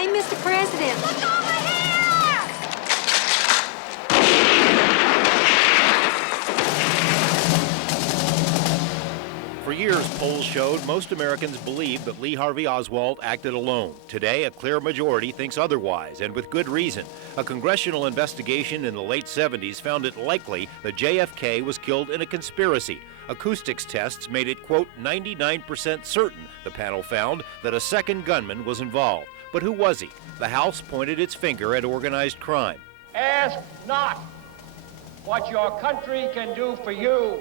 Hey, Mr. President. Look over here! For years, polls showed most Americans believed that Lee Harvey Oswald acted alone. Today, a clear majority thinks otherwise, and with good reason. A congressional investigation in the late 70s found it likely that JFK was killed in a conspiracy. Acoustics tests made it, quote, 99% certain, the panel found, that a second gunman was involved. But who was he? The House pointed its finger at organized crime. Ask not what your country can do for you.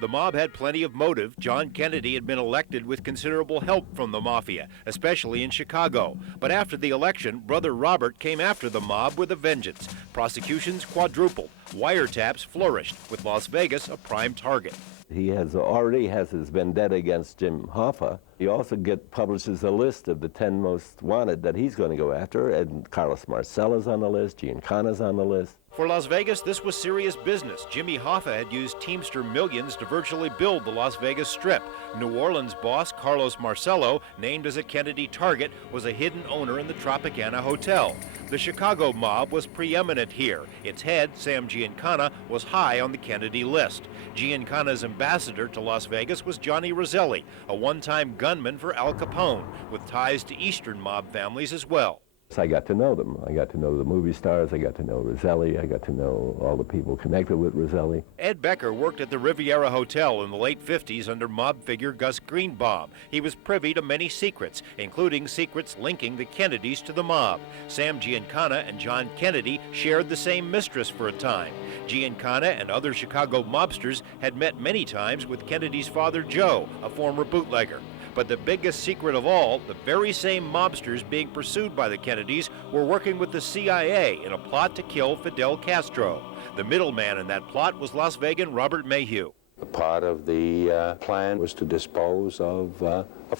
The mob had plenty of motive. John Kennedy had been elected with considerable help from the mafia, especially in Chicago. But after the election, Brother Robert came after the mob with a vengeance. Prosecutions quadrupled. Wiretaps flourished, with Las Vegas a prime target. He already has his vendetta against Jim Hoffa. He also publishes a list of the 10 most wanted that he's going to go after, and Carlos Marcello's on the list, Giancana's on the list. For Las Vegas, this was serious business. Jimmy Hoffa had used Teamster millions to virtually build the Las Vegas Strip. New Orleans boss Carlos Marcello, named as a Kennedy target, was a hidden owner in the Tropicana Hotel. The Chicago mob was preeminent here. Its head, Sam Giancana, was high on the Kennedy list. Giancana's ambassador to Las Vegas was Johnny Roselli, a one-time gunman for Al Capone, with ties to Eastern mob families as well. So I got to know them. I got to know the movie stars. I got to know Roselli. I got to know all the people connected with Roselli. Ed Becker worked at the Riviera Hotel in the late 50s under mob figure Gus Greenbaum. He was privy to many secrets, including secrets linking the Kennedys to the mob. Sam Giancana and John Kennedy shared the same mistress for a time. Giancana and other Chicago mobsters had met many times with Kennedy's father Joe, a former bootlegger. But the biggest secret of all, the very same mobsters being pursued by the Kennedys were working with the CIA in a plot to kill Fidel Castro. The middleman in that plot was Las Vegan Robert Mayhew. Part of the plan was to dispose of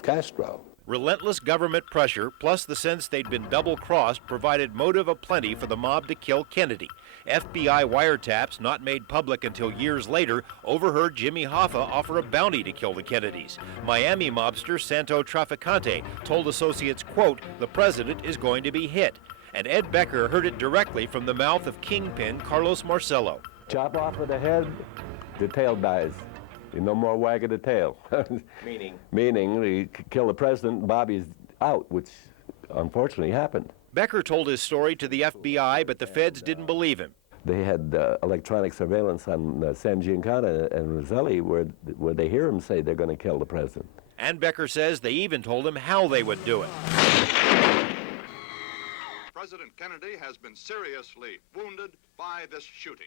Castro. Relentless government pressure, plus the sense they'd been double-crossed, provided motive aplenty for the mob to kill Kennedy. FBI wiretaps, not made public until years later, overheard Jimmy Hoffa offer a bounty to kill the Kennedys. Miami mobster Santo Trafficante told associates, quote, "The president is going to be hit." And Ed Becker heard it directly from the mouth of kingpin Carlos Marcello. Chop off of the head, the tail dies. No more wag of the tail. Meaning? Meaning, he killed the president, Bobby's out, which unfortunately happened. Becker told his story to the FBI, but the feds didn't believe him. They had electronic surveillance on Sam Giancana and Roselli where they hear him say they're going to kill the president. And Becker says they even told him how they would do it. President Kennedy has been seriously wounded by this shooting.